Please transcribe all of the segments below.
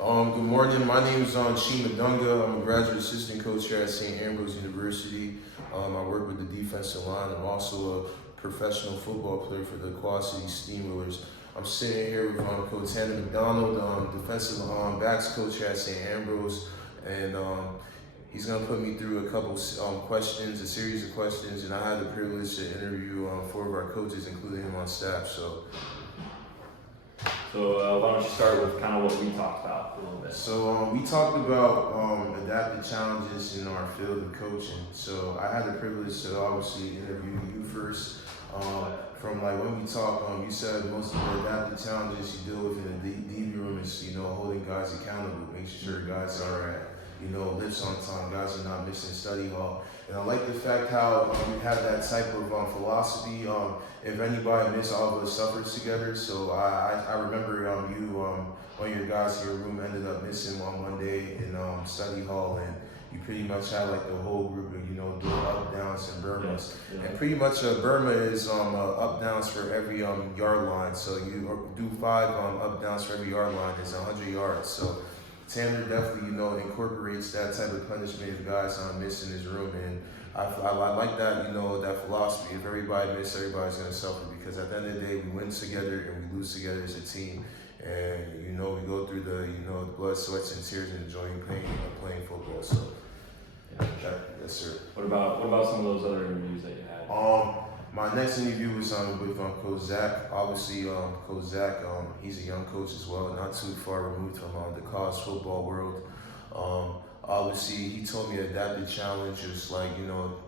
Good morning. My name is Shima Dunga. I'm a graduate assistant coach here at St. Ambrose University. I work with the defensive line. I'm also a professional football player for the Quad City Steamrollers. I'm sitting here with Coach Hannah McDonald, defensive backs coach here at St. Ambrose, and he's going to put me through a couple questions, a series of questions, and I had the privilege to interview 4 of our coaches, including him on staff. So why don't you start with kind of what we talked about a little bit. So we talked about adaptive challenges in our field of coaching. So I had the privilege to obviously interview you first. From like when we talked, you said most of the adaptive challenges you deal with in the DB room is, holding guys accountable, making sure guys are at, lifts on time, guys are not missing study hall. And I like the fact how you have that type of philosophy. If anybody missed, all of us suffers together. So I remember one of your guys in your room ended up missing on one day in study hall, and you pretty much had like the whole group of doing up downs and Burmas. Yeah. And pretty much Burma is up downs for every yard line. So you do 5 up downs for every yard line. It's 100 yards. So Tanner definitely, incorporates that type of punishment if guys miss in his room, and I like that, that philosophy. If everybody misses, everybody's gonna suffer, because at the end of the day, we win together and we lose together as a team, and we go through the the blood, sweats, and tears and enjoying playing football. So, yes, sir. What about some of those other interviews that you had? My next interview was with Coach Zach. Obviously, Coach Zach, he's a young coach as well, not too far removed from the college football world. Obviously, he told me adaptive challenge is like,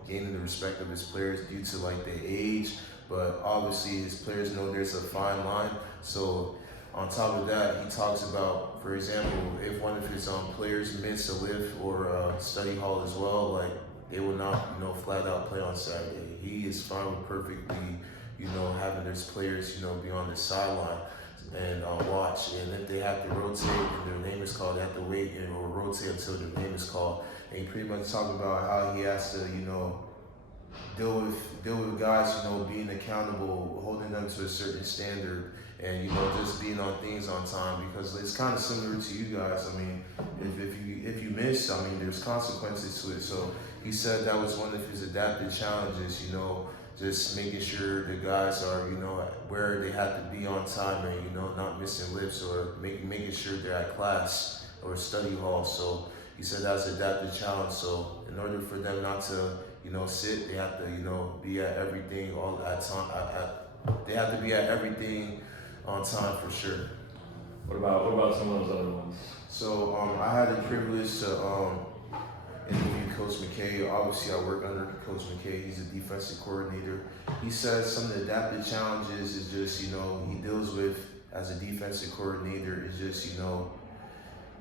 gaining the respect of his players due to like their age, but obviously his players know there's a fine line. So on top of that, he talks about, for example, if one of his players miss a lift or study hall as well, like they will not, flat out play on Saturday. He is fine with perfectly, having his players, be on the sideline and watch. And if they have to rotate and their name is called, they have to wait or rotate until their name is called. And he pretty much talked about how he has to, deal with guys, being accountable, holding them to a certain standard, and just being on things on time, because it's kind of similar to you guys. I mean, if you miss, I mean, there's consequences to it. So he said that was one of his adaptive challenges, just making sure the guys are, where they have to be on time, and not missing lifts, or making sure they're at class or study hall. So he said that's an adaptive challenge. So in order for them not to sit, they have to be at everything all at time. They have to be at everything on time for sure. What about some of those other ones? So I had the privilege to interview Coach McKay. Obviously, I work under Coach McKay. He's a defensive coordinator. He says some of the adaptive challenges is just he deals with as a defensive coordinator is just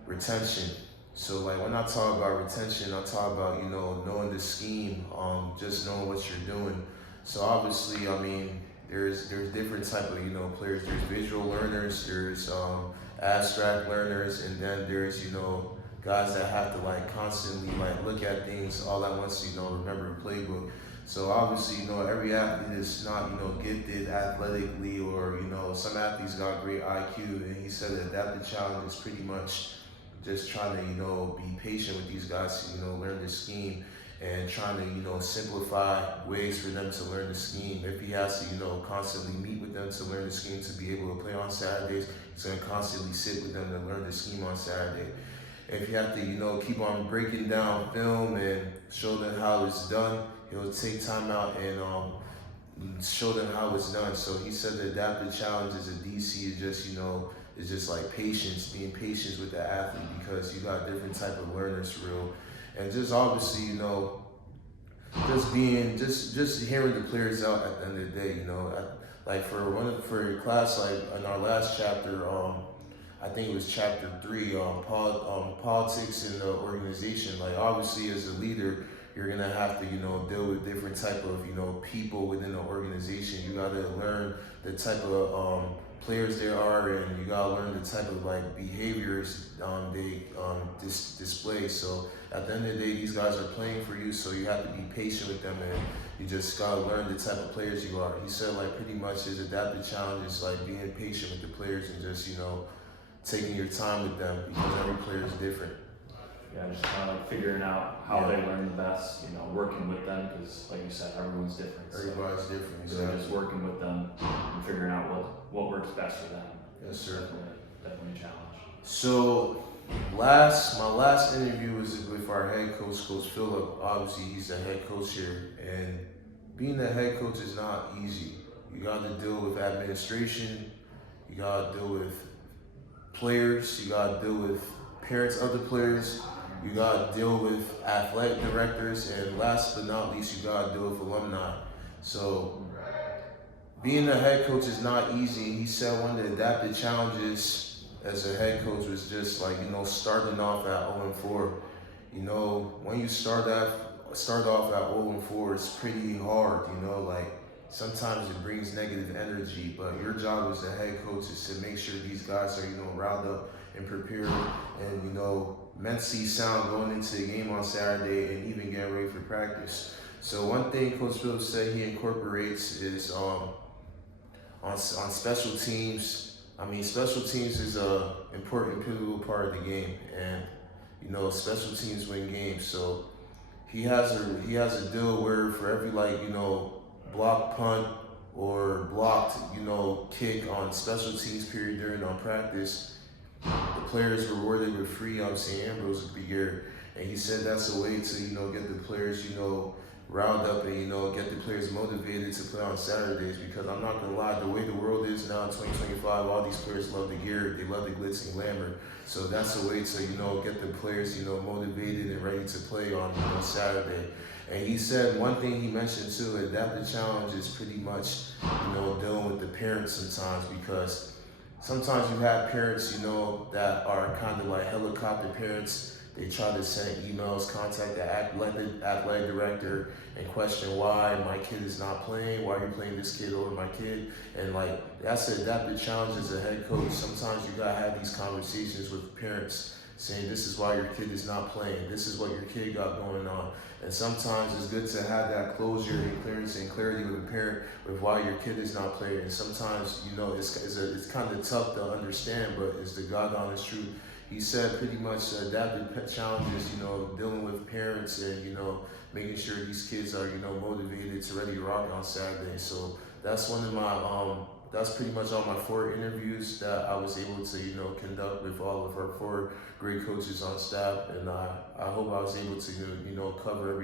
retention. So like when I talk about retention, I talk about knowing the scheme, just knowing what you're doing. So obviously, I mean, there's different type of players. There's visual learners, there's abstract learners, and then there's guys that have to like constantly like look at things all at once, remember a playbook. So obviously, every athlete is not, gifted athletically, or, some athletes got great IQ, and he said that adaptive challenge is pretty much just trying to, be patient with these guys to, learn the scheme, and trying to, simplify ways for them to learn the scheme. If he has to, constantly meet with them to learn the scheme to be able to play on Saturdays, he's going to constantly sit with them to learn the scheme on Saturday. If you have to, keep on breaking down film and show them how it's done, he'll take time out and show them how it's done. So he said the adaptive challenge as a DC is just, it's just like patience, being patient with the athlete, because you got different type of learners for real. And just obviously, just hearing the players out at the end of the day, like for your class, like in our last chapter, I think it was chapter 3, politics in the organization. Like obviously as a leader, you're gonna have to, deal with different type of, people within the organization. You gotta learn the type of players there are, and you gotta learn the type of like behaviors they display. So at the end of the day, these guys are playing for you, so you have to be patient with them, and you just gotta learn the type of players you are. He said like pretty much his adaptive challenge is like being patient with the players, and just taking your time with them because every player is different. Yeah, just kind of like figuring out how they learn the best, working with them, because like you said, everyone's different. Everybody's different, So exactly. just working with them and figuring out what works best for them. Yes, sir. Definitely a challenge. So, my last interview was with our head coach, Coach Phillip. Obviously, he's the head coach here, and being the head coach is not easy. You got to deal with administration, you got to deal with players, you got to deal with parents of the players, you got to deal with athletic directors, and last but not least, you got to deal with alumni. So, being a head coach is not easy. He said one of the adaptive challenges as a head coach was just like, starting off at 0-4. When you start off at 0-4, it's pretty hard, sometimes it brings negative energy, but your job as a head coach is to make sure these guys are, riled up and prepared and, mentally sound going into the game on Saturday and even get ready for practice. So one thing Coach Phillips said he incorporates is on special teams. Special teams is a important, pivotal part of the game, and special teams win games. So he has a deal where for every blocked punt or blocked kick on special teams period during on practice, the players rewarded with free St. Ambrose beer, and he said that's a way to get the players riled up and get the players motivated to play on Saturdays, because I'm not gonna lie, the way the world is now in 2025, all these players love the gear, they love the glitz and glamour. So that's a way to get the players motivated and ready to play on Saturday. And he said one thing he mentioned too, adaptive challenge is pretty much dealing with the parents sometimes, because sometimes you have parents that are kind of like helicopter parents. They try to send emails, contact the athletic director, and question why my kid is not playing, why you're playing this kid over my kid. And that's an adaptive challenge as a head coach. Sometimes you gotta have these conversations with parents saying this is why your kid is not playing, this is what your kid got going on. And sometimes it's good to have that closure and clearance and clarity with a parent with why your kid is not playing. And sometimes, it's kind of tough to understand, but it's the God honest truth. He said pretty much adaptive challenges, dealing with parents and, making sure these kids are, motivated to ready to rock on Saturday. So that's one of my, that's pretty much all my 4 interviews that I was able to, conduct with all of our 4 great coaches on staff. And I hope I was able to, cover every